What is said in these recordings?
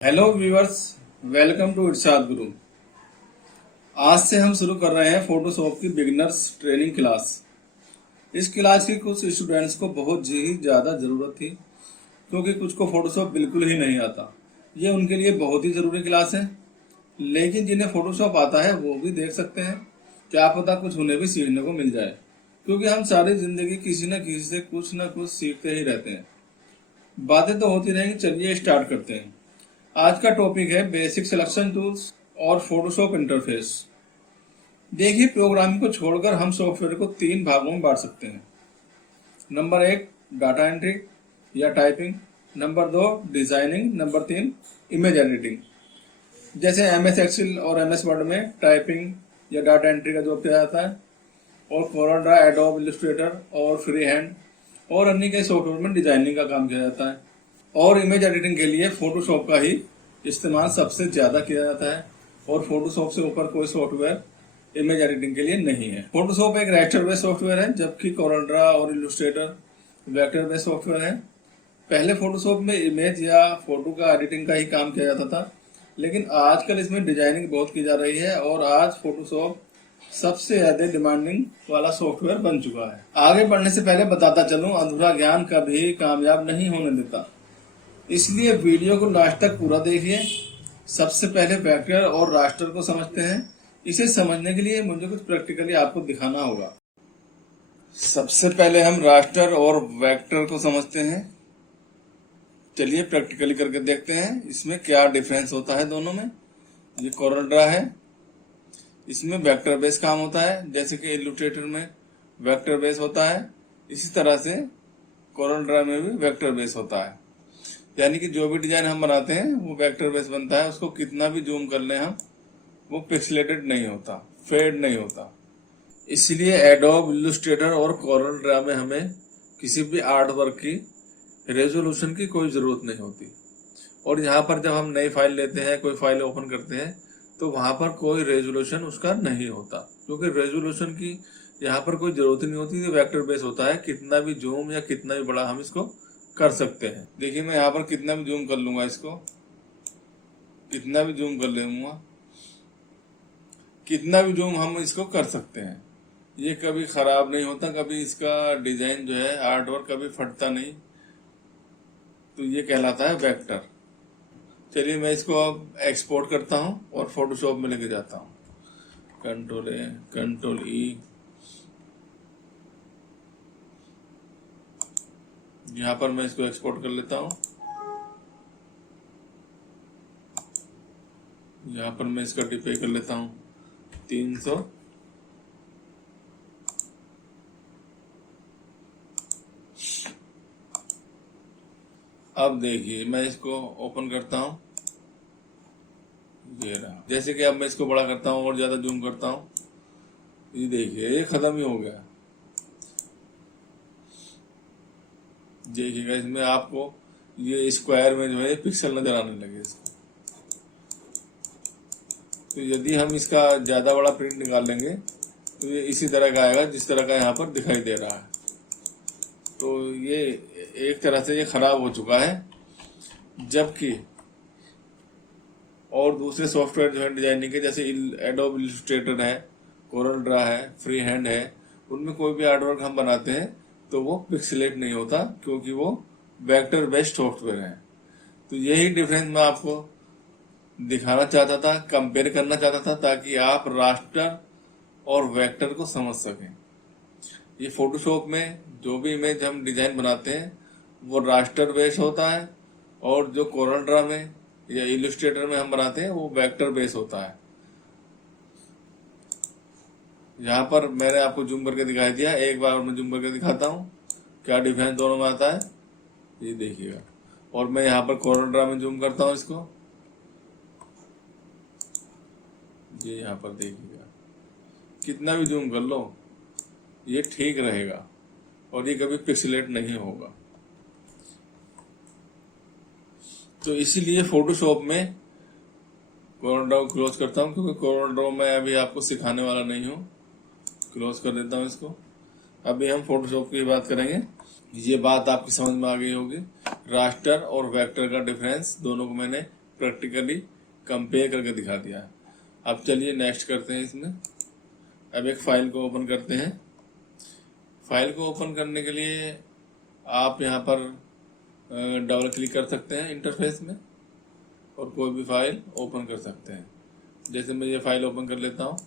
Hello viewers, welcome to इरशाद गुरु। आज से हम शुरू कर रहे हैं फोटोशॉप की बिगिनर्स ट्रेनिंग क्लास। इस क्लास की कुछ स्टूडेंट्स को बहुत ही ज़्यादा ज़रूरत थी, क्योंकि कुछ को फोटोशॉप बिल्कुल ही नहीं आता। ये उनके लिए बहुत ही ज़रूरी क्लास है। लेकिन जिन्हें फोटोशॉप आता है वो भी देख सकते हैं। क्या पता कुछ उन्हें भी सीखने को मिल जाए, क्योंकि हम सारी ज़िंदगी किसी न किसी से कुछ न कुछ सीखते ही रहते हैं। बातें तो होती रहेंगी, चलिए स्टार्ट करते हैं। आज का टॉपिक है बेसिक सिलेक्शन टूल्स और फोटोशॉप इंटरफेस। देखिए, प्रोग्रामिंग को छोड़कर हम सॉफ्टवेयर को 3 भागों में बांट सकते हैं। नंबर 1 डाटा एंट्री या typing, number 2 designing, number 3 image editing. जैसे MS एक्सेल और MS वर्ड में टाइपिंग या डाटा एंट्री का जॉब किया जाता है, और कोरल ड्रा, एडोब इलस्ट्रेटर और फ्री हैंड और अन्य के सॉफ्टवेयर में डिजाइनिंग का काम किया जाता है। और इमेज एडिटिंग के लिए फोटोशॉप का ही इस्तेमाल सबसे ज़्यादा किया जाता है, और फोटोशॉप से ऊपर कोई सॉफ्टवेयर इमेज एडिटिंग के लिए नहीं है। फोटोशॉप एक रास्टर बेस्ड सॉफ्टवेयर है, जबकि कोरल ड्रा और इलस्ट्रेटर वेक्टर बेस्ड सॉफ्टवेयर है। पहले फोटोशॉप में इमेज या फोटो का एडिटिंग का ही काम किया जाता था, लेकिन आजकल इसमें डिजाइनिंग बहुत की जा रही है, और आज फोटोशॉप सबसे ज्यादा डिमांडिंग वाला सॉफ्टवेयर बन चुका है। आगे बढ़ने से पहले बताता चलूं, अधूरा ज्ञान कभी कामयाब नहीं होने देता, इसलिए वीडियो को लास्ट तक पूरा देखिए। सबसे पहले वेक्टर और रास्टर को समझते हैं। इसे समझने के लिए मुझे कुछ प्रैक्टिकली आपको दिखाना होगा। सबसे पहले हम रास्टर और वेक्टर को समझते हैं। चलिए प्रैक्टिकली करके देखते हैं इसमें क्या डिफरेंस होता है दोनों में। ये कोरल ड्रा है, इसमें वेक्टर बेस काम होता है, जैसे कि इलस्ट्रेटर में वेक्टर बेस होता है, इसी तरह से कोरल ड्रा में भी वेक्टर बेस होता है। यानी कि जो भी डिजाइन हम बनाते हैं वो वेक्टर बेस बनता है। उसको कितना भी जूम कर लें हम, वो पिक्सलेटेड नहीं होता, फेड नहीं होता। इसलिए एडोब इलस्ट्रेटर और कोरल ड्रा में हमें किसी भी आर्ट वर्क की रेजोल्यूशन की कोई ज़रूरत नहीं होती। और यहाँ पर जब हम नई फाइल लेते हैं, कोई फाइल ओपन करते हैं, तो वहाँ पर कोई रेजोल्यूशन उसका नहीं होता, क्योंकि रेजोल्यूशन की यहाँ पर कोई ज़रूरत नहीं होती। ये वेक्टर बेस होता है, कितना भी जूम या कितना भी बड़ा हम इसको कर सकते हैं। देखिए, मैं यहाँ पर कितना भी जूम कर लूँगा, इसको कितना भी जूम कर लूँगा, कितना भी जूम हम इसको कर सकते हैं। ये कभी ख़राब नहीं होता, कभी इसका डिज़ाइन जो है आर्ट वर्क कभी फटता नहीं। तो ये कहलाता है वेक्टर। चलिए मैं इसको अब एक्सपोर्ट करता हूँ और फोटोशॉप में लेके जाता हूँ। Control A, control E। यहाँ पर मैं इसको एक्सपोर्ट कर लेता हूँ। यहाँ पर मैं इसका डिस्प्ले कर लेता हूँ 300। अब देखिए मैं इसको ओपन करता हूँ, ये रहा। जैसे कि अब मैं इसको बड़ा करता हूँ और ज़्यादा जूम करता हूँ, ये देखिए ये ख़त्म ही हो गया। देखिएगा इसमें आपको ये स्क्वायर में जो है पिक्सल नज़र आने लगे इसको। तो यदि हम इसका ज़्यादा बड़ा प्रिंट निकाल लेंगे तो ये इसी तरह का आएगा जिस तरह का यहाँ पर दिखाई दे रहा है। तो ये एक तरह से ये ख़राब हो चुका है। जबकि और दूसरे सॉफ्टवेयर जो है डिजाइनिंग के, जैसे एडोब इलस्ट्रेटर है, कोरल ड्रा है, फ्री हैंड है, उनमें कोई भी आर्टवर्क हम बनाते हैं तो वो पिक्सलेट नहीं होता, क्योंकि वो वेक्टर बेस्ड सॉफ्टवेयर है। तो यही डिफरेंस मैं आपको दिखाना चाहता था, कंपेयर करना चाहता था, ताकि आप रास्टर और वेक्टर को समझ सकें। ये फोटोशॉप में जो भी इमेज हम डिजाइन बनाते हैं वो रास्टर बेस्ड होता है, और जो कोरल ड्रा में या इलस्ट्रेटर में हम बनाते हैं वो वेक्टर बेस होता है। यहाँ पर मैंने आपको जूम करके दिखाई दिया, एक बार मैं जूम करके दिखाता हूँ क्या डिफरेंस दोनों में आता है, ये देखिएगा। और मैं यहाँ पर कोरल ड्रा में जूम करता हूँ इसको, ये यहाँ पर देखिएगा, कितना भी जूम कर लो ये ठीक रहेगा और ये कभी पिक्सलेट नहीं होगा। तो इसीलिए फोटोशॉप में कोरल ड्रा को क्लोज करता हूँ, क्योंकि कोरल ड्रा मैं अभी आपको सिखाने वाला नहीं हूँ। क्लोज कर देता हूँ इसको। अभी हम फोटोशॉप की बात करेंगे। ये बात आपकी समझ में आ गई होगी। रास्टर और वेक्टर का डिफरेंस दोनों को मैंने प्रैक्टिकली कंपेयर करके दिखा दिया। अब चलिए नेक्स्ट करते हैं इसमें। अब एक फाइल को ओपन करते हैं। फाइल को ओपन करने के लिए आप यहाँ पर डबल क्लिक कर सकते हैं इंटरफेस में और कोई भी फाइल ओपन कर सकते हैं। जैसे मैं ये फाइल ओपन कर लेता हूँ।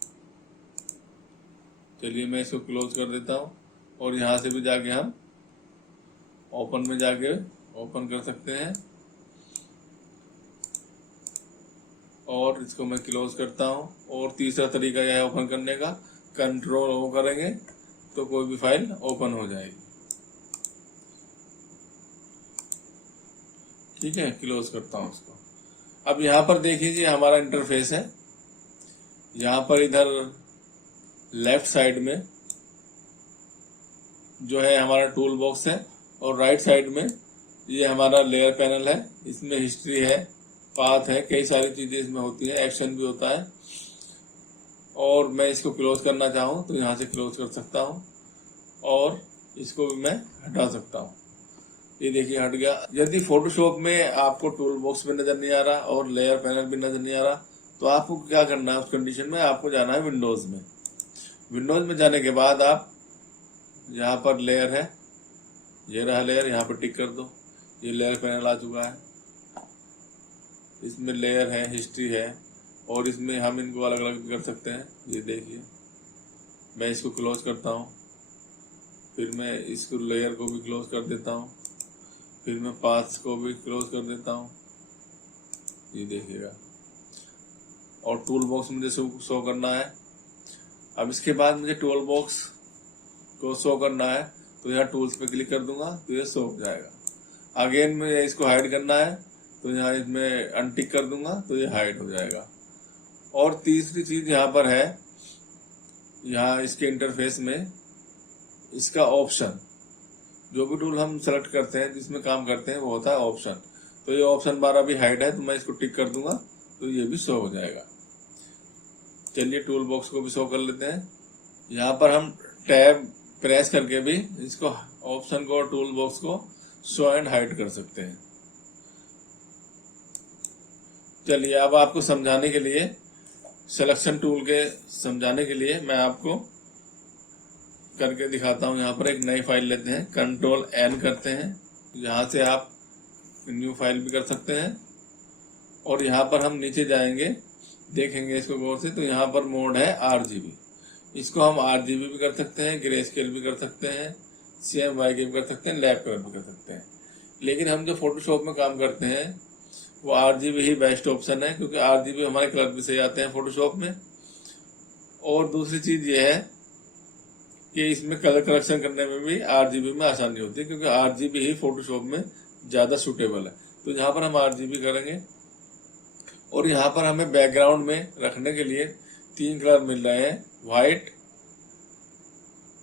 चलिए मैं इसको क्लोज कर देता हूँ और यहाँ से भी जाके हम ओपन में जाके ओपन कर सकते हैं और इसको मैं क्लोज करता हूँ। और तीसरा तरीका यह है ओपन करने का, कंट्रोल ओ करेंगे तो कोई भी फाइल ओपन हो जाएगी। ठीक है, क्लोज करता हूँ उसको। अब यहाँ पर देखिए जी हमारा इंटरफेस है। यहाँ पर इधर लेफ्ट साइड में जो है हमारा टूल बॉक्स है और राइट साइड में ये हमारा लेयर पैनल है। इसमें हिस्ट्री है, पाथ है, कई सारी चीज़ें इसमें होती है, एक्शन भी होता है। और मैं इसको क्लोज करना चाहूँ तो यहाँ से क्लोज कर सकता हूँ और इसको भी मैं हटा सकता हूँ। ये देखिए हट गया। यदि फोटोशॉप में आपको टूल बॉक्स भी नज़र नहीं आ रहा और लेयर पैनल भी नज़र नहीं आ रहा तो आपको क्या करना है, उस कंडीशन में आपको जाना है विंडोज़ में। विंडोज़ में जाने के बाद आप यहाँ पर लेयर है, ये रहा लेयर, यहाँ पर टिक कर दो। ये लेयर पैनल आ चुका है। इसमें लेयर है, हिस्ट्री है और इसमें हम इनको अलग अलग भी कर सकते हैं। ये देखिए मैं इसको क्लोज करता हूँ, फिर मैं इसको लेयर को भी क्लोज कर देता हूँ, फिर मैं पाथ्स को भी क्लोज कर देता हूँ। ये देखिएगा और टूल बॉक्स मुझे शो करना है। अब इसके बाद मुझे टूल बॉक्स को शो करना है तो यहाँ टूल्स पे क्लिक कर दूंगा तो ये शो हो जाएगा। अगेन मुझे इसको हाइड करना है तो यहाँ इसमें अनटिक कर दूंगा तो ये हाइड हो जाएगा। और तीसरी चीज़ यहाँ पर है, यहाँ इसके इंटरफेस में इसका ऑप्शन, जो भी टूल हम सेलेक्ट करते हैं जिसमें काम करते हैं वो होता है ऑप्शन। तो ये ऑप्शन बार अभी हाइड है तो मैं इसको टिक कर दूंगा तो ये भी शो हो जाएगा। चलिए टूल बॉक्स को भी शो कर लेते हैं। यहाँ पर हम टैब प्रेस करके भी इसको ऑप्शन को और टूल बॉक्स को शो एंड हाइड कर सकते हैं। चलिए अब आपको समझाने के लिए, सिलेक्शन टूल के समझाने के लिए मैं आपको करके दिखाता हूँ। यहाँ पर एक नई फाइल लेते हैं, कंट्रोल एन करते हैं। यहाँ से आप न्यू फाइल भी कर सकते हैं और यहाँ पर हम नीचे जाएंगे, देखेंगे इसको गौर से, तो यहाँ पर मोड है RGB। इसको हम RGB भी कर सकते हैं, ग्रे स्केल भी कर सकते हैं, CMYK भी कर सकते हैं, लैप कलर भी कर सकते हैं। लेकिन हम जो फोटोशॉप में काम करते हैं वो RGB ही बेस्ट ऑप्शन है, क्योंकि RGB हमारे कलर भी सही आते हैं फोटोशॉप में। और दूसरी चीज़ ये है कि इसमें कलर करेक्शन करने में भी RGB में आसानी होती है, क्योंकि RGB ही फोटोशॉप में ज़्यादा सूटेबल है। तो यहाँ पर हम RGB करेंगे और यहाँ पर हमें बैकग्राउंड में रखने के लिए 3 कलर मिल रहे हैं, वाइट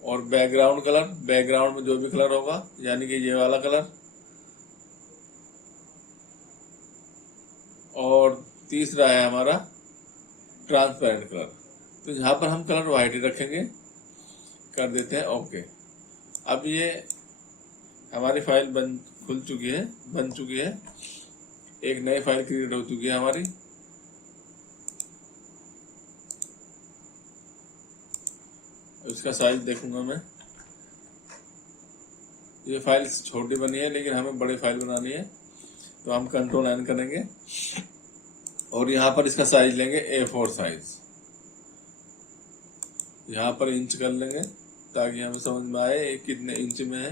और बैकग्राउंड कलर। बैकग्राउंड में जो भी कलर होगा, यानी कि ये वाला कलर, और तीसरा है हमारा ट्रांसपेरेंट कलर। तो यहाँ पर हम कलर वाइट ही रखेंगे, कर देते हैं ओके। अब ये हमारी फाइल बन चुकी है। एक नई फाइल क्रिएट हो चुकी है हमारी। इसका साइज देखूंगा मैं। ये फाइल छोटी बनी है लेकिन हमें बड़ी फाइल बनानी है, तो हम कंट्रोल एन करेंगे और यहाँ पर इसका साइज लेंगे A4 साइज। यहाँ पर इंच कर लेंगे ताकि हमें समझ में आए ये कितने इंच में है,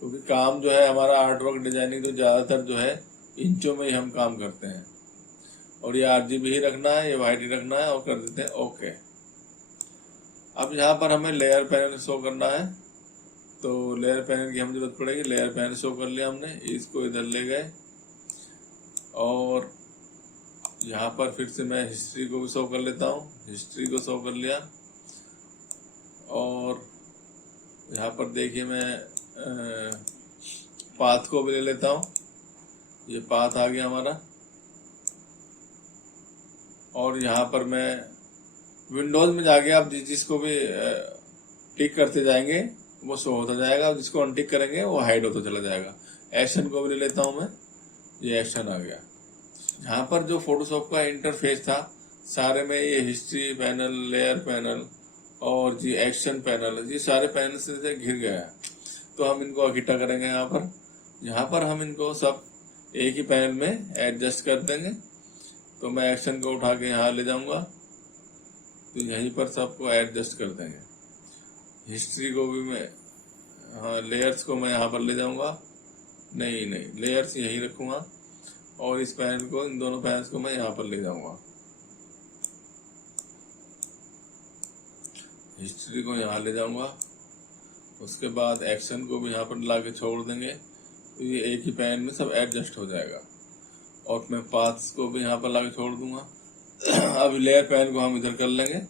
क्योंकि काम जो है हमारा आर्टवर्क डिजाइनिंग तो ज़्यादातर जो है इंचों में ही हम काम करते हैं। और ये RGB ही रखना है, ये वाइट ही रखना है और कर देते हैं ओके। अब यहाँ पर हमें लेयर पैनल शो करना है, तो लेयर पैनल की हमें जरूरत पड़ेगी। लेयर पैनल शो कर लिया हमने, इसको इधर ले गए और यहाँ पर फिर से मैं हिस्ट्री को भी शो कर लेता हूँ। हिस्ट्री को शो कर लिया और यहाँ पर देखिए मैं पाथ को भी ले लेता हूँ। ये पाथ आ गया हमारा और यहाँ पर मैं विंडोज में जाके आप जिसको भी टिक करते जाएंगे वो शो होता जाएगा, और जिसको अनटिक करेंगे वो हाइड होता चला जाएगा। एक्शन को भी ले लेता हूँ मैं, ये एक्शन आ गया। यहाँ पर जो फोटोशॉप का इंटरफेस था सारे में ये हिस्ट्री पैनल, लेयर पैनल और जी एक्शन पैनल, ये सारे पैनल से घिर गया है। तो हम इनको इकट्ठा करेंगे यहाँ पर हम इनको सब एक ही पैनल में एडजस्ट कर देंगे। तो मैं एक्शन को उठा के यहाँ ले जाऊंगा, तो यहीं पर सबको एडजस्ट कर देंगे। हिस्ट्री को भी मैं, हाँ, लेयर्स को मैं यहाँ पर ले जाऊंगा, नहीं लेयर्स यहीं रखूंगा, और इस पैनल को, इन दोनों पैनल्स को मैं यहाँ पर ले जाऊंगा। हिस्ट्री को यहाँ ले जाऊंगा, उसके बाद एक्शन को भी यहाँ पर ला के छोड़ देंगे, तो ये एक ही पैनल में सब एडजस्ट हो जाएगा। और मैं पाथ्स को भी यहाँ पर ला के छोड़ दूंगा। अब लेयर पैनल को हम इधर कर लेंगे,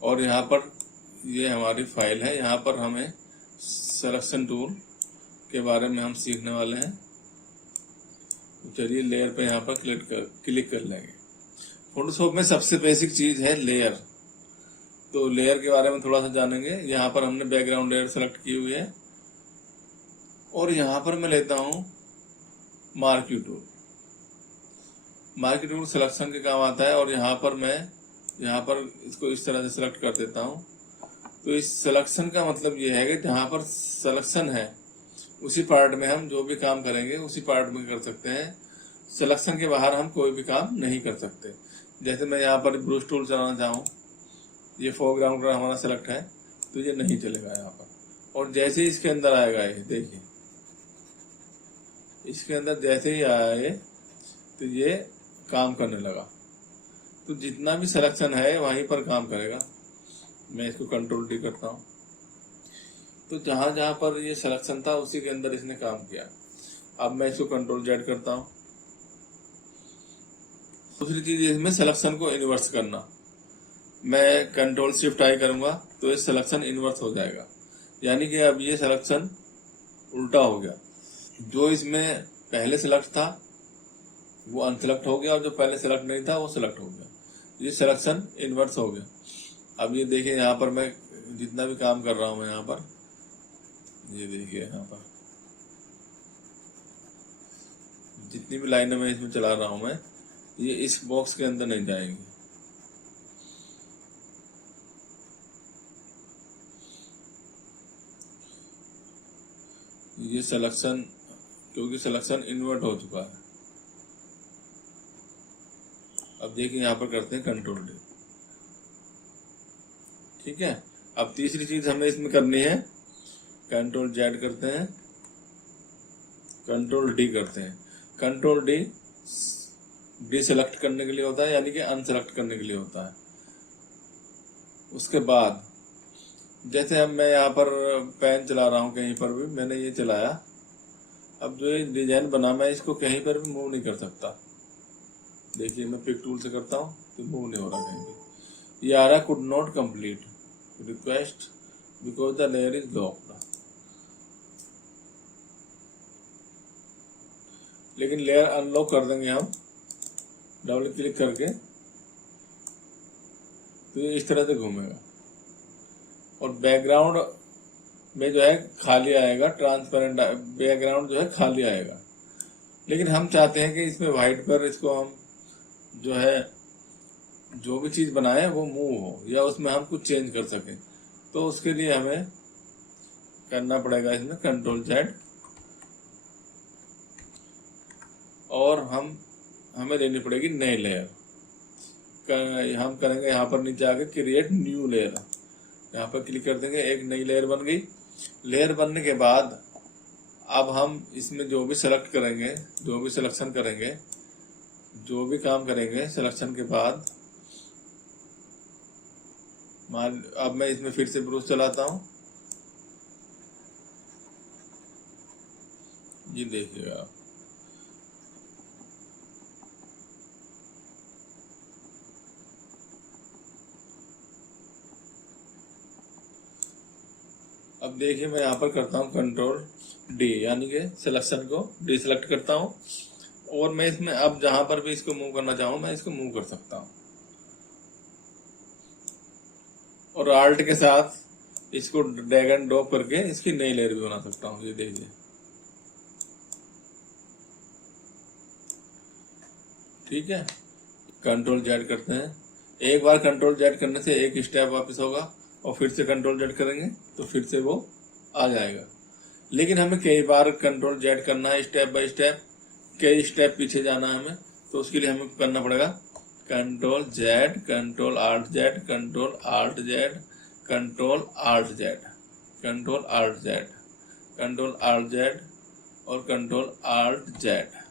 और यहाँ पर ये हमारी फाइल है। यहाँ पर हमें सिलेक्शन टूल के बारे में हम सीखने वाले हैं। चलिए लेयर पे यहाँ पर क्लिक कर लेंगे। फोटोशॉप में सबसे बेसिक चीज है लेयर। तो लेयर के बारे में थोड़ा सा जानेंगे। यहाँ पर हमने बैकग्राउंड लेयर सेलेक्ट की हुई है, और यहाँ पर मैं लेता हूँ marquee tool. Marquee tool selection के काम आता है, और यहाँ पर इसको इस तरह से सिलेक्ट कर देता हूँ। तो इस सिलेक्शन का मतलब ये है कि जहाँ पर सिलेक्शन है उसी पार्ट में हम जो भी काम करेंगे उसी पार्ट में कर सकते हैं। सिलेक्शन के बाहर हम कोई भी काम नहीं कर सकते। जैसे मैं यहाँ पर ब्रश टूल चलाना चाहूँ, ये फोरग्राउंड का हमारा सेलेक्ट है, तो ये नहीं चलेगा यहाँ पर। और जैसे ही इसके अंदर आएगा, ये देखिए, इसके अंदर जैसे ही आया ये, तो ये काम करने लगा। तो जितना भी सिलेक्शन है वहीं पर काम करेगा। मैं इसको कंट्रोल डी करता हूँ, तो जहां जहां पर ये सिलेक्शन था उसी के अंदर इसने काम किया। अब मैं इसको कंट्रोल जेड करता हूँ। दूसरी चीज इसमें सिलेक्शन को इन्वर्स करना। मैं कंट्रोल शिफ्ट आई करूंगा तो ये सिलेक्शन इन्वर्स हो जाएगा, यानी कि अब ये सिलेक्शन उल्टा हो गया। जो इसमें पहले सिलेक्ट था वो अनसिलेक्ट हो गया, और जो पहले सिलेक्ट नहीं था वो सिलेक्ट हो गया। ये सिलेक्शन इन्वर्स हो गया। अब ये देखिए, यहाँ पर मैं जितना भी काम कर रहा हूँ, मैं यहाँ पर, ये देखिए, यहाँ पर जितनी भी लाइनें मैं इसमें चला रहा हूँ मैं, ये इस बॉक्स के अंदर नहीं जाएंगी। ये सिलेक्शन, क्योंकि सिलेक्शन इन्वर्ट हो चुका है। अब देखिए, यहाँ पर करते हैं कंट्रोल डी। ठीक है। अब तीसरी चीज हमें इसमें करनी है, कंट्रोल जेड करते हैं, कंट्रोल डी करते हैं। कंट्रोल डी डिसेलेक्ट करने के लिए होता है, यानी कि अनसेलेक्ट करने के लिए होता है। उसके बाद जैसे अब मैं यहाँ पर पेन चला रहा हूँ, कहीं पर भी मैंने ये चलाया, अब जो ये डिजाइन बना, मैं इसको कहीं पर भी मूव नहीं कर सकता। देखिए, मैं पिक टूल से करता हूँ तो मूव नहीं हो रहा कहीं भी। ये आ रहा could not complete request because the layer is locked. लेकिन लेयर अनलॉक कर देंगे हम डबल क्लिक करके, तो ये इस तरह से घूमेगा, और बैकग्राउंड में जो है खाली आएगा, ट्रांसपेरेंट बैकग्राउंड जो है खाली आएगा। लेकिन हम चाहते हैं कि इसमें व्हाइट पर इसको हम जो है जो भी चीज बनाए वो मूव हो, या उसमें हम कुछ चेंज कर सकें। तो उसके लिए हमें करना पड़ेगा इसमें कंट्रोल जेड, और हमें लेनी पड़ेगी नई लेयर। हम करेंगे यहाँ पर नीचे आके क्रिएट न्यू लेयर, यहाँ पर क्लिक कर देंगे, एक नई लेयर बन गई। लेयर बनने के बाद अब हम इसमें जो भी सेलेक्ट करेंगे, जो भी सिलेक्शन करेंगे, जो भी काम करेंगे सिलेक्शन के बाद, अब मैं इसमें फिर से ब्रश चलाता हूँ। ये देखिएगा आप, अब देखिए, मैं यहाँ पर करता हूँ कंट्रोल डी, यानी कि सिलेक्शन को डिसेलेक्ट करता हूँ, और मैं इसमें अब जहां पर भी इसको मूव करना चाहूँ मैं इसको मूव कर सकता हूँ, और आल्ट के साथ इसको ड्रैग एंड ड्रॉप करके इसकी नई लेयर भी बना सकता हूँ। ये देखिए, ठीक है, कंट्रोल जेड करते हैं। एक बार कंट्रोल जेड करने से एक स्टेप वापस होगा और फिर से कंट्रोल जेड करेंगे तो फिर से वो आ जाएगा। लेकिन हमें कई बार कंट्रोल जेड करना है, स्टेप बाय स्टेप, कई स्टेप पीछे जाना है हमें, तो उसके लिए हमें करना पड़ेगा control Z, control alt Z, control alt Z, control alt Z, control alt Z, control alt Z और कंट्रोल आल्ट जेड।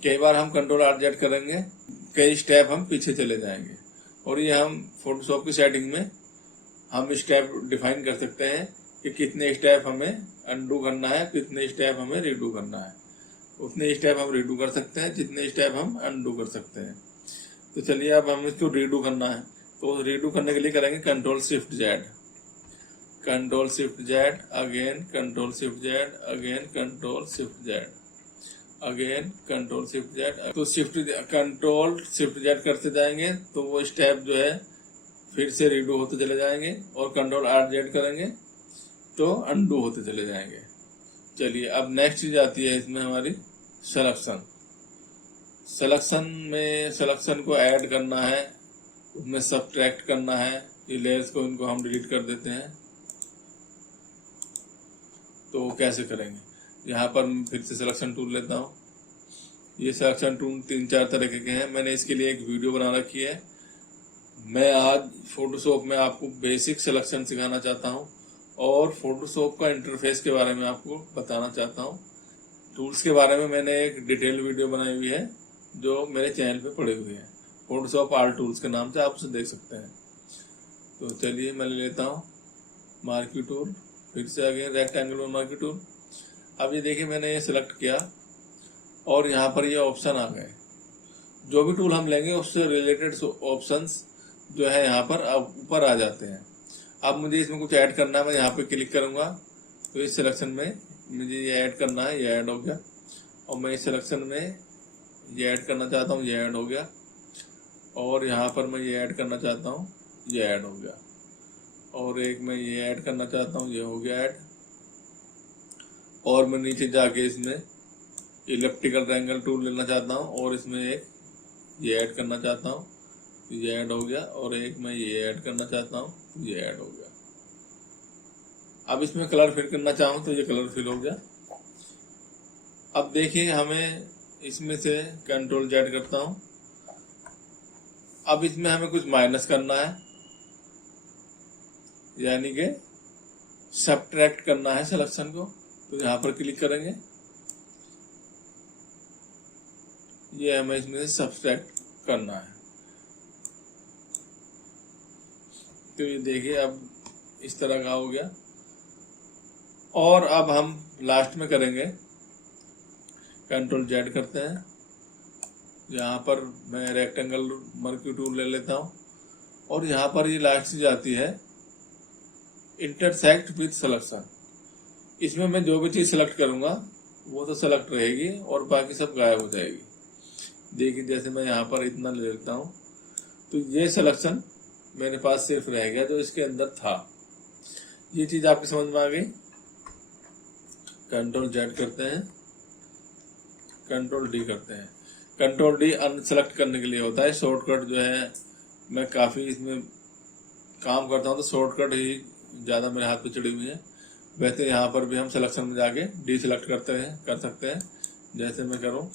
कई बार हम कंट्रोल आल्ट जेड करेंगे, कई स्टेप हम पीछे चले जाएंगे। और ये हम फोटोशॉप की सेटिंग में हम स्टेप डिफाइन कर सकते हैं कि कितने स्टेप हमें अनडू करना है, कितने स्टेप हमें रीडू करना है। उतने स्टेप हम रीडू कर सकते हैं जितने स्टेप हम अनडू कर सकते हैं। तो चलिए अब हमें इसको रीडू करना है, तो रीडू करने के लिए करेंगे control shift Z, control shift Z, again control shift Z, again control shift Z, again control shift Z. तो कंट्रोल शिफ्ट जेड करते जाएंगे तो वो स्टेप जो है फिर से रीडू होते चले जाएंगे, और कंट्रोल आर जेड करेंगे तो अनडू होते चले जाएंगे। चलिए अब नेक्स्ट चीज आती है इसमें हमारी सिलेक्शन। सिलेक्शन में सिलेक्शन को ऐड करना है, उसमें सबट्रैक्ट करना है। ये लेयर्स को इनको हम डिलीट कर देते हैं। तो कैसे करेंगे, यहाँ पर मैं फिर से सिलेक्शन टूल लेता हूँ। ये सिलेक्शन टूल 3-4 तरह के हैं, मैंने इसके लिए एक वीडियो बना रखी है। मैं आज फोटोशॉप में आपको बेसिक सिलेक्शन सिखाना चाहता हूँ और फोटोशॉप का इंटरफेस के बारे में आपको बताना चाहता हूँ। टूल्स के बारे में मैंने एक डिटेल वीडियो बनाई हुई है जो मेरे चैनल पे पड़ी हुई है, फोटोशॉप ऑल टूल्स के नाम से, आप उसे देख सकते हैं। तो चलिए मैं ले लेता हूँ मार्की टूल, फिर से अगेन रेक्टेंगुलर मार्की टूल। अब ये देखिए मैंने ये सिलेक्ट किया और यहाँ पर ये ऑप्शन आ गए। जो भी टूल हम लेंगे उससे रिलेटेड ऑप्शंस जो है यहाँ पर अब ऊपर आ जाते हैं। अब मुझे इसमें कुछ ऐड करना है, मैं यहाँ पे क्लिक करूँगा तो इस सिलेक्शन में मुझे ये ऐड करना है, ये ऐड हो गया। और मैं इस सिलेक्शन में ये ऐड करना चाहता हूँ, ये ऐड हो गया। और यहाँ पर मैं ये ऐड करना चाहता हूँ, ये ऐड हो गया। और एक मैं ये ऐड करना चाहता हूँ, ये हो गया ऐड। और मैं नीचे जाके इसमें इलिप्टिकल ट्रायंगल टूल लेना चाहता हूँ और इसमें एक ये ऐड करना चाहता हूँ, ये ऐड हो गया। और एक मैं ये ऐड करना चाहता हूँ, ये ऐड हो गया। अब इसमें कलर फिल करना चाहूँ तो ये कलर फिल हो गया। अब देखिए हमें इसमें से कंट्रोल जेड करता हूँ। अब इसमें हमें कुछ माइनस करना है, यानी कि सबट्रैक्ट करना है सिलेक्शन को। तो यहाँ पर क्लिक करेंगे, ये हमें इसमें से सबट्रैक्ट करना है। तो ये देखिए अब इस तरह का हो गया। और अब हम लास्ट में करेंगे कंट्रोल जेड करते हैं। यहाँ पर मैं रेक्टेंगल मर्क्यू टूल ले लेता हूँ और यहाँ पर ये लास्ट चीज आती है इंटरसेक्ट विथ सिलेक्शन। इसमें मैं जो भी चीज सेलेक्ट करूंगा वो तो सेलेक्ट रहेगी और बाकी सब गायब हो जाएगी। देखिए जैसे मैं यहाँ पर इतना ले लेता हूँ तो ये सिलेक्शन मेरे पास सिर्फ रह गया जो इसके अंदर था। ये चीज आपकी समझ में आ गई। कंट्रोल जेड करते हैं, कंट्रोल डी करते हैं। कंट्रोल डी अनसेलेक्ट करने के लिए होता है, शॉर्टकट जो है मैं काफी इसमें काम करता हूँ तो शॉर्टकट ही ज्यादा मेरे हाथ पे चढ़ी हुई है। वैसे यहाँ पर भी हम सिलेक्शन में जाके डी सिलेक्ट कर सकते हैं। जैसे मैं करूँ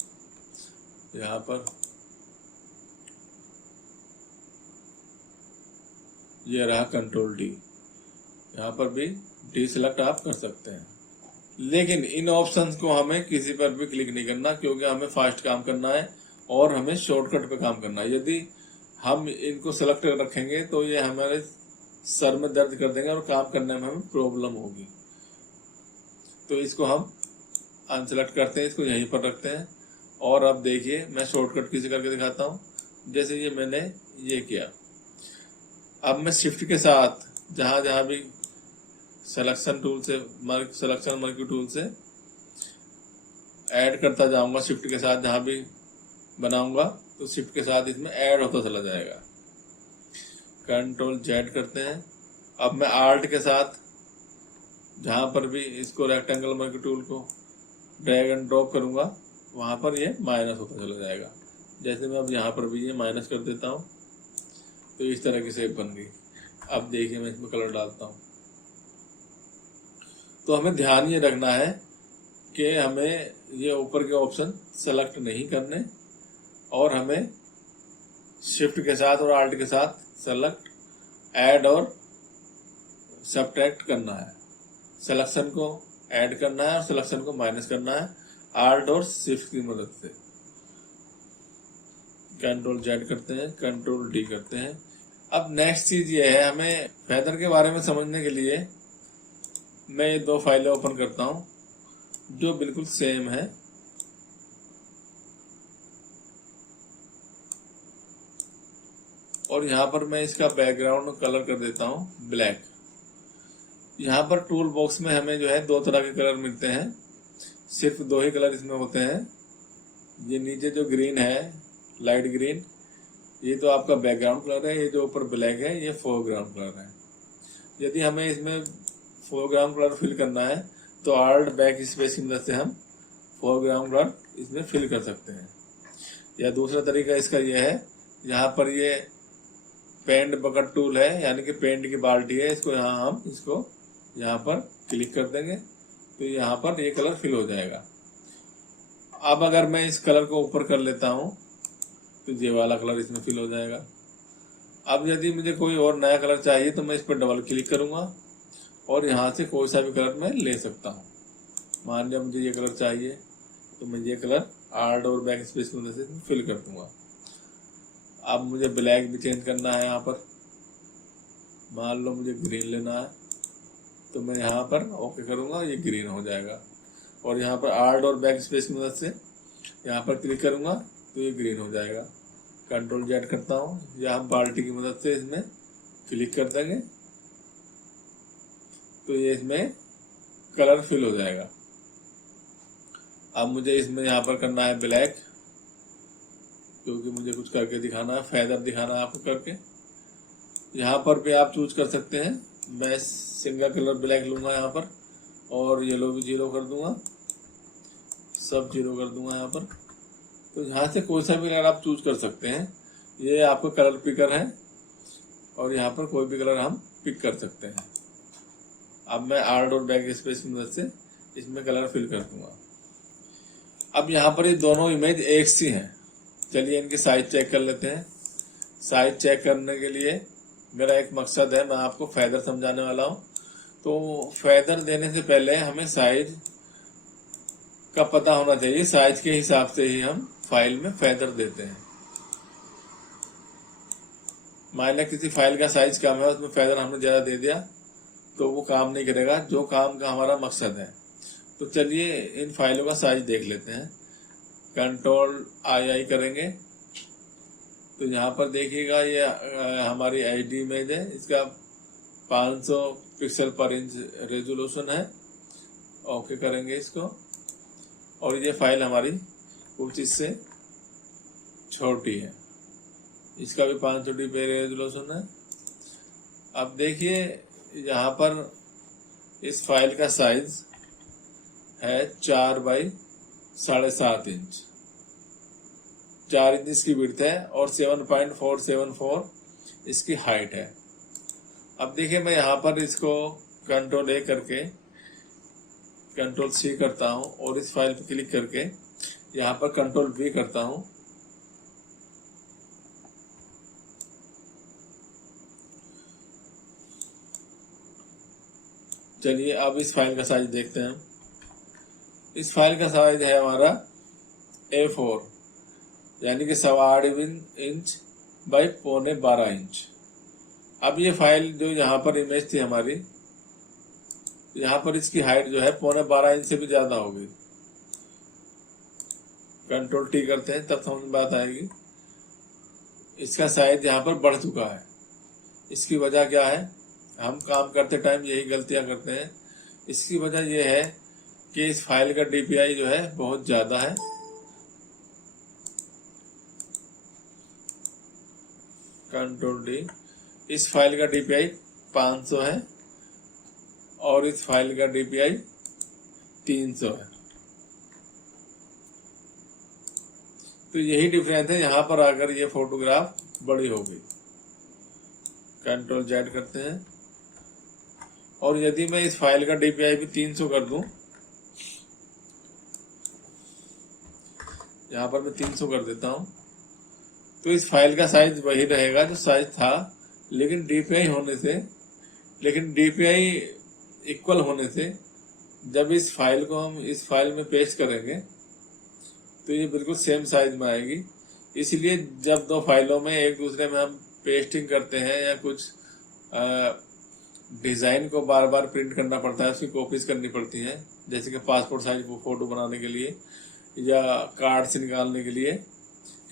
यहाँ पर ये रहा कंट्रोल डी, यहाँ पर भी डी सिलेक्ट आप कर सकते हैं। लेकिन इन ऑप्शंस को हमें किसी पर भी क्लिक नहीं करना क्योंकि हमें फास्ट काम करना है और हमें शॉर्टकट पे काम करना है। यदि हम इनको सेलेक्ट रखेंगे तो ये हमारे सर में दर्द कर देंगे और काम करने में हमें प्रॉब्लम होगी। तो इसको हम अनसेलेक्ट करते हैं, इसको यहीं पर रखते हैं। और अब देखिए मैं शॉर्टकट किसी करके दिखाता हूँ। जैसे ये मैंने ये किया, अब मैं शिफ्ट के साथ जहां जहां भी सिलेक्शन टूल से सिलेक्शन मर्क्यू टूल से ऐड करता जाऊंगा, शिफ्ट के साथ जहां भी बनाऊंगा तो शिफ्ट के साथ इसमें ऐड होता चला जाएगा। कंट्रोल जेड करते हैं। अब मैं आल्ट के साथ जहां पर भी इसको रेक्टेंगल मर्क्यू टूल को ड्रैग एंड ड्रॉप करूंगा वहाँ पर ये माइनस होता चला जाएगा। जैसे मैं अब यहाँ पर भी ये माइनस कर देता हूँ तो इस तरह की शेप बन गई। अब देखिए मैं इसमें कलर डालता हूँ। तो हमें ध्यान ये रखना है कि हमें ये ऊपर के ऑप्शन सेलेक्ट नहीं करने, और हमें शिफ्ट के साथ और आल्ट के साथ सेलेक्ट, ऐड और सब्ट्रैक्ट करना है। सिलेक्शन को ऐड करना है और सिलेक्शन को माइनस करना है आल्ट और शिफ्ट की मदद से। कंट्रोल जेड करते हैं, कंट्रोल डी करते हैं। अब नेक्स्ट चीज ये है, हमें फेदर के बारे में समझने के लिए मैं ये दो फाइलें ओपन करता हूं जो बिल्कुल सेम है। और यहां पर मैं इसका बैकग्राउंड कलर कर देता हूं ब्लैक। यहाँ पर टूल बॉक्स में हमें जो है दो तरह के कलर मिलते हैं, सिर्फ दो ही कलर इसमें होते हैं। ये नीचे जो ग्रीन है, लाइट ग्रीन, ये तो आपका बैकग्राउंड कलर है। ये जो ऊपर ब्लैक है, ये फोरग्राउंड कलर है। यदि हमें इसमें फोरग्राउंड कलर फिल करना है तो आल्ट बैक स्पेस की मदद से हम फोरग्राउंड कलर इसमें फिल कर सकते हैं। या दूसरा तरीका इसका ये है, यहाँ पर ये पेंट बकेट टूल है, यानी कि पेंट की बाल्टी है, इसको हम इसको यहाँ पर क्लिक कर देंगे तो यहाँ पर ये कलर फिल हो जाएगा। अब अगर मैं इस कलर को ऊपर कर लेता हूँ तो ये वाला कलर इसमें फिल हो जाएगा। अब यदि मुझे कोई और नया कलर चाहिए तो मैं इस पर डबल क्लिक करूंगा और यहाँ से कोई सा भी कलर मैं ले सकता हूँ। मान लिया मुझे ये कलर चाहिए तो मैं ये कलर आल्ट और बैक स्पेस की मदद से फिल कर दूंगा। अब मुझे ब्लैक भी चेंज करना है, यहाँ पर मान लो मुझे ग्रीन लेना है तो मैं यहाँ पर ओके करूँगा, ये ग्रीन हो जाएगा। और यहाँ पर आल्ट और बैक स्पेस की मदद से यहाँ पर क्लिक करूँगा तो ये ग्रीन हो जाएगा। कंट्रोल जेड करता हूँ, या हम बाल्टी की मदद से इसमें क्लिक कर देंगे तो ये इसमें कलर फिल हो जाएगा। अब मुझे इसमें यहाँ पर करना है ब्लैक, क्योंकि मुझे कुछ करके दिखाना है, फेदर दिखाना है आपको करके। यहाँ पर भी आप चूज कर सकते हैं। मैं सिंगल कलर ब्लैक लूंगा यहाँ पर, और येलो भी 0 कर दूंगा, सब 0 कर दूंगा यहाँ पर। तो यहाँ से कोई सा भी कलर आप चूज कर सकते हैं। ये आपका कलर पिकर है और यहाँ पर कोई भी कलर हम पिक कर सकते हैं। अब मैं आल्ट और बैक स्पेस की मदद से इसमें कलर फिल कर दूंगा। अब यहाँ पर ये दोनों इमेज एक सी हैं। चलिए इनकी साइज चेक कर लेते हैं। साइज चेक करने के लिए मेरा एक मकसद है, मैं आपको फेदर समझाने वाला हूँ। तो फेदर देने से पहले हमें साइज का पता होना चाहिए। साइज के हिसाब से ही हम फाइल में फेदर देते हैं। मान लिया किसी फाइल का साइज कम है, उसमें फेदर हमने ज्यादा दे दिया तो वो काम नहीं करेगा जो काम का हमारा मकसद है। तो चलिए इन फाइलों का साइज देख लेते हैं। कंट्रोल आई करेंगे तो यहाँ पर देखिएगा ये हमारी एचडी इमेज है। इसका 500 पिक्सल पर इंच रेजोल्यूशन है। ओके करेंगे इसको, और ये फाइल हमारी कुछ इससे छोटी है, इसका भी 500 DP रेजोल्यूशन है। अब देखिए यहाँ पर इस फाइल का साइज है 4 बाई 7.5 इंच, 4 इंच इसकी विड्थ है और 7.474 इसकी हाइट है। अब देखिए मैं यहाँ पर इसको कंट्रोल A करके कंट्रोल C करता हूँ और इस फाइल पर क्लिक करके यहाँ पर कंट्रोल V करता हूँ। चलिए अब इस फाइल का साइज देखते हैं। इस फाइल का साइज है हमारा A4, यानी कि 8.25 इंच बाई 11.25 इंच। अब ये फाइल जो यहाँ पर इमेज थी हमारी, यहाँ पर इसकी हाइट जो है 11.25 इंच से भी ज्यादा होगी। कंट्रोल T करते हैं तब समझ में बात आएगी। इसका साइज यहाँ पर बढ़ चुका है। इसकी वजह क्या है? हम काम करते टाइम यही गलतियां करते हैं। इसकी वजह यह है कि इस फाइल का DPI जो है बहुत ज्यादा है। कंट्रोल D, इस फाइल का DPI 500 है और इस फाइल का DPI 300 है। तो यही डिफरेंस है, यहाँ पर आकर ये फोटोग्राफ बड़ी हो गई। कंट्रोल जेड करते हैं, और यदि मैं इस फाइल का डीपीआई भी 300 कर दूं, यहाँ पर मैं 300 कर देता हूं, तो इस फाइल का साइज वही रहेगा जो साइज था, लेकिन डीपीआई इक्वल होने से जब इस फाइल को हम इस फाइल में पेस्ट करेंगे तो ये बिल्कुल सेम साइज में आएगी। इसलिए जब दो फाइलों में एक दूसरे में हम पेस्टिंग करते हैं या कुछ डिजाइन को बार बार प्रिंट करना पड़ता है, उसकी कॉपीज करनी पड़ती हैं, जैसे कि पासपोर्ट साइज फोटो बनाने के लिए या कार्ड से निकालने के लिए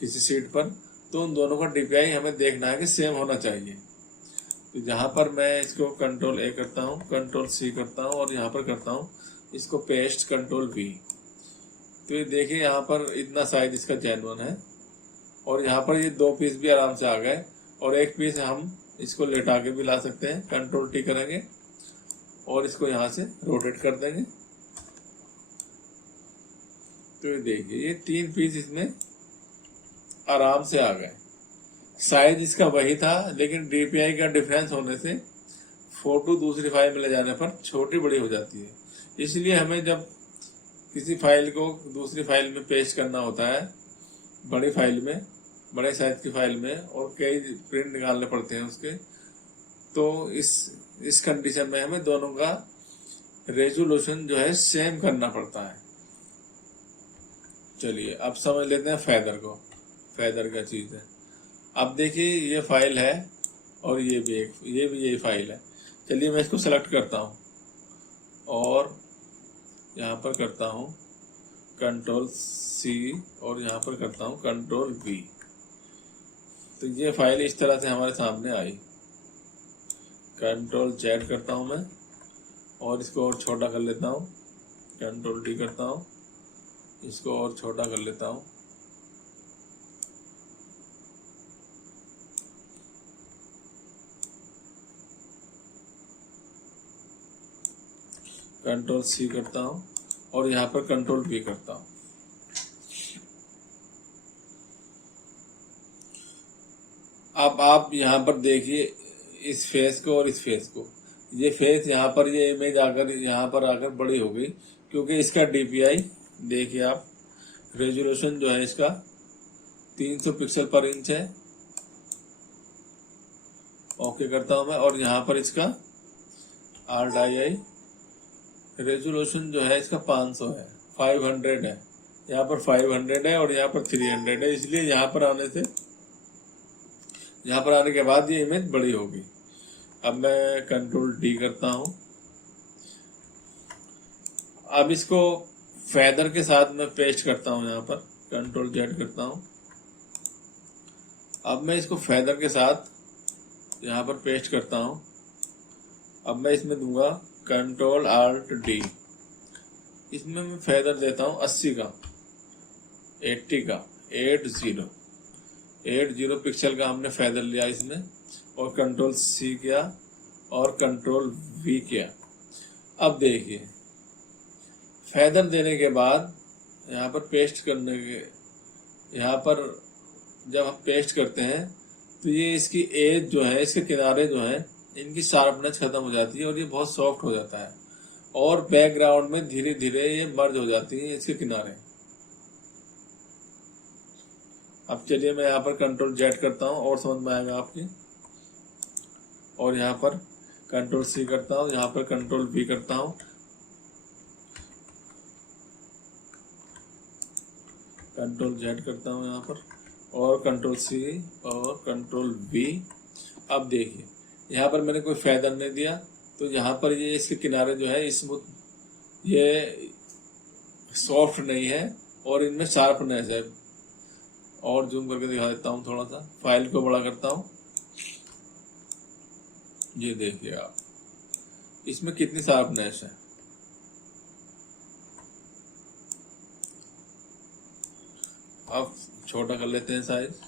किसी सीट पर, तो उन दोनों का डीपीआई हमें देखना है कि सेम होना चाहिए। तो यहाँ पर मैं इसको कंट्रोल ए करता हूँ, कंट्रोल सी करता हूँ, और यहाँ पर करता हूँ इसको पेस्ट, कंट्रोल वी। तो ये देखिए यहाँ पर इतना साइज इसका जेन्युइन है, और यहाँ पर ये 2 पीस भी आराम से आ गए, और एक पीस हम इसको लेटा के भी ला सकते हैं। कंट्रोल टी करेंगे और इसको यहाँ से रोटेट कर देंगे। तो ये देखिए ये 3 पीस इसमें आराम से आ गए। साइज इसका वही था, लेकिन डीपीआई का डिफरेंस होने से फोटो दूसरी फाइल में ले जाने पर छोटी बड़ी हो जाती है। इसलिए हमें जब किसी फाइल को दूसरी फाइल में पेस्ट करना होता है, बड़ी फाइल में, बड़े साइज की फाइल में, और कई प्रिंट निकालने पड़ते हैं उसके, तो इस कंडीशन में हमें दोनों का रेजोल्यूशन जो है सेम करना पड़ता है। चलिए अब समझ लेते हैं फेदर को। फेदर क्या चीज है। अब देखिए ये फाइल है, और ये भी यही फाइल है। चलिए मैं इसको सेलेक्ट करता हूँ और यहाँ पर करता हूँ कंट्रोल सी, और यहाँ पर करता हूँ कंट्रोल वी। तो ये फाइल इस तरह से हमारे सामने आई। कंट्रोल जेड करता हूँ मैं, और इसको और छोटा कर लेता हूँ। कंट्रोल डी करता हूँ, इसको और छोटा कर लेता हूँ। कंट्रोल सी करता हूँ, और यहाँ पर कंट्रोल वी करता हूँ। अब आप यहाँ पर देखिए इस फेस को और इस फेस को। ये फेस यहाँ पर, ये इमेज आकर यहाँ पर आकर बड़ी हो गई, क्योंकि इसका डीपीआई देखिए आप, रेजोल्यूशन जो है इसका 300 पिक्सल पर इंच है। ओके करता हूँ मैं, और यहाँ पर इसका RDI रेजोल्यूशन जो है इसका 500 है, 500 है। यहाँ पर 500 है और यहाँ पर 300 है, इसलिए यहाँ पर आने के बाद ये इमेज बड़ी होगी। अब मैं कंट्रोल डी करता हूँ। अब इसको फेदर के साथ मैं पेस्ट करता हूँ, यहाँ पर कंट्रोल जेड करता हूँ। अब मैं इसको फेदर के साथ यहाँ पर पेस्ट करता हूँ। अब मैं इसमें दूंगा कंट्रोल आल्ट डी। इसमें मैं फेदर देता हूँ 80 का, 80 का, 80 पिक्सल का हमने फेदर लिया इसमें, और कंट्रोल सी किया और कंट्रोल वी किया। अब देखिए फेदर देने के बाद यहाँ पर पेस्ट करने के, यहाँ पर जब हम पेस्ट करते हैं तो ये इसकी एज जो है, इसके किनारे जो है, इनकी शार्पनेस खत्म हो जाती है और ये बहुत सॉफ्ट हो जाता है, और बैकग्राउंड में धीरे धीरे ये मर्ज हो जाती है इसके किनारे। अब चलिए मैं यहाँ पर कंट्रोल जेड करता हूँ और समझ में आएगा आपकी, और यहाँ पर कंट्रोल सी करता हूँ, यहाँ पर कंट्रोल वी करता हूँ, कंट्रोल जेड करता हूँ यहाँ पर, और कंट्रोल सी और कंट्रोल वी। अब देखिए यहाँ पर मैंने कोई फेदर नहीं दिया, तो यहाँ पर ये इसके किनारे जो है स्मूथ, ये सॉफ्ट नहीं है और इनमें शार्पनेस है। और जूम करके दिखा देता हूँ, थोड़ा सा फाइल को बड़ा करता हूँ। ये देखिए आप, इसमें कितनी शार्पनेस है। अब छोटा कर लेते हैं साइज।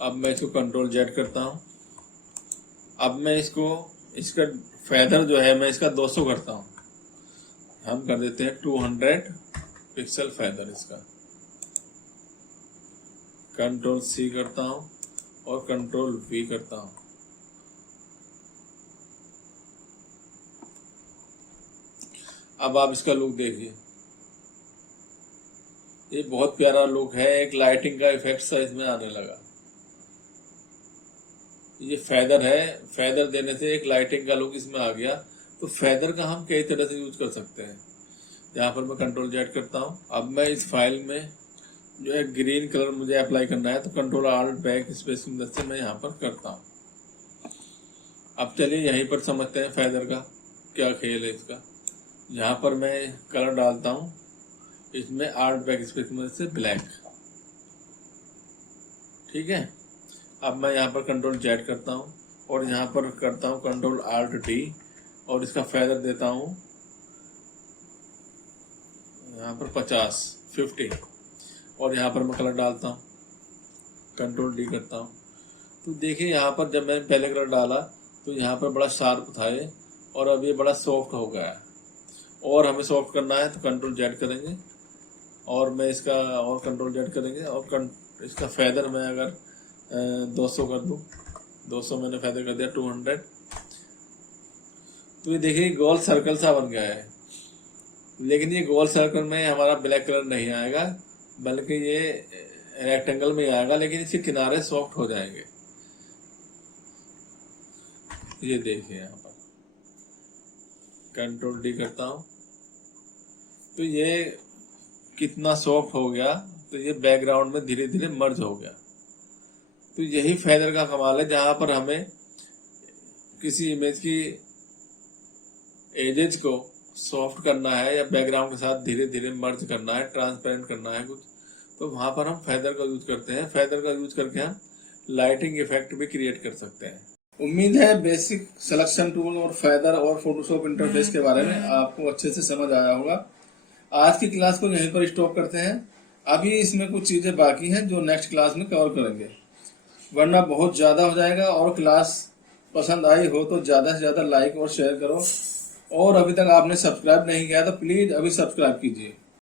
अब मैं इसको कंट्रोल जेड करता हूँ। अब मैं इसका फेदर जो है मैं इसका 200 करता हूँ। हम कर देते हैं 200 पिक्सल फेदर इसका। कंट्रोल सी करता हूँ और कंट्रोल वी करता हूँ। अब आप इसका लुक देखिए, ये बहुत प्यारा लुक है। एक लाइटिंग का इफेक्ट सा इसमें आने लगा। ये फेदर है, फेदर देने से एक लाइटिंग का लुक इसमें आ गया। तो फेदर का हम कई तरह से यूज कर सकते हैं। यहाँ पर मैं कंट्रोल जेड करता हूँ। अब मैं इस फाइल में जो है ग्रीन कलर मुझे अप्लाई करना है, तो कंट्रोल आल्ट बैक स्पेस की मदद से मैं यहाँ पर करता हूँ। अब चलिए यहीं पर समझते हैं फेदर का क्या खेल है इसका। यहाँ पर मैं कलर डालता हूँ, इसमें आल्ट बैक स्पेस की मदद से ब्लैक। ठीक है। अब मैं यहाँ पर कंट्रोल जेड करता हूँ और यहाँ पर करता हूँ कंट्रोल आल्ट डी और इसका फेदर देता हूँ यहाँ पर 50 और यहाँ पर मैं कलर डालता हूँ, कंट्रोल डी करता हूँ। तो देखिए यहाँ पर जब मैंने पहले कलर डाला तो यहाँ पर बड़ा शार्प था ये, और अब ये बड़ा सॉफ्ट हो गया है। और हमें सॉफ्ट करना है तो कंट्रोल जेड करेंगे और मैं इसका और कंट्रोल जेड करेंगे और इसका फेदर मैं अगर 200 कर दूं, 200 मैंने फेदर कर दिया 200। तो ये देखिए गोल सर्कल सा बन गया है। लेकिन ये गोल सर्कल में हमारा ब्लैक कलर नहीं आएगा, बल्कि ये रेक्टेंगल में ही आएगा, लेकिन इसके किनारे सॉफ्ट हो जाएंगे। ये देखिए यहाँ पर कंट्रोल डी करता हूँ तो ये कितना सॉफ्ट हो गया। तो ये बैकग्राउंड में धीरे धीरे मर्ज हो गया। तो यही फेदर का कमाल है, जहां पर हमें किसी इमेज की एजेस को सॉफ्ट करना है या बैकग्राउंड के साथ धीरे धीरे मर्ज करना है, ट्रांसपेरेंट करना है कुछ, तो वहां पर हम फेदर का यूज करते हैं। फेदर का यूज करके हम लाइटिंग इफेक्ट भी क्रिएट कर सकते हैं। उम्मीद है बेसिक सिलेक्शन टूल और फेदर और फोटोशॉप इंटरफेस के बारे में आपको अच्छे से समझ आया होगा। आज की क्लास को यहीं पर स्टॉप करते हैं। अभी इसमें कुछ चीजें बाकी हैं जो नेक्स्ट क्लास में कवर करेंगे, वरना बहुत ज्यादा हो जाएगा। और क्लास पसंद आई हो तो ज्यादा से ज्यादा लाइक और शेयर करो। और अभी तक आपने सब्सक्राइब नहीं किया तो प्लीज अभी सब्सक्राइब कीजिए।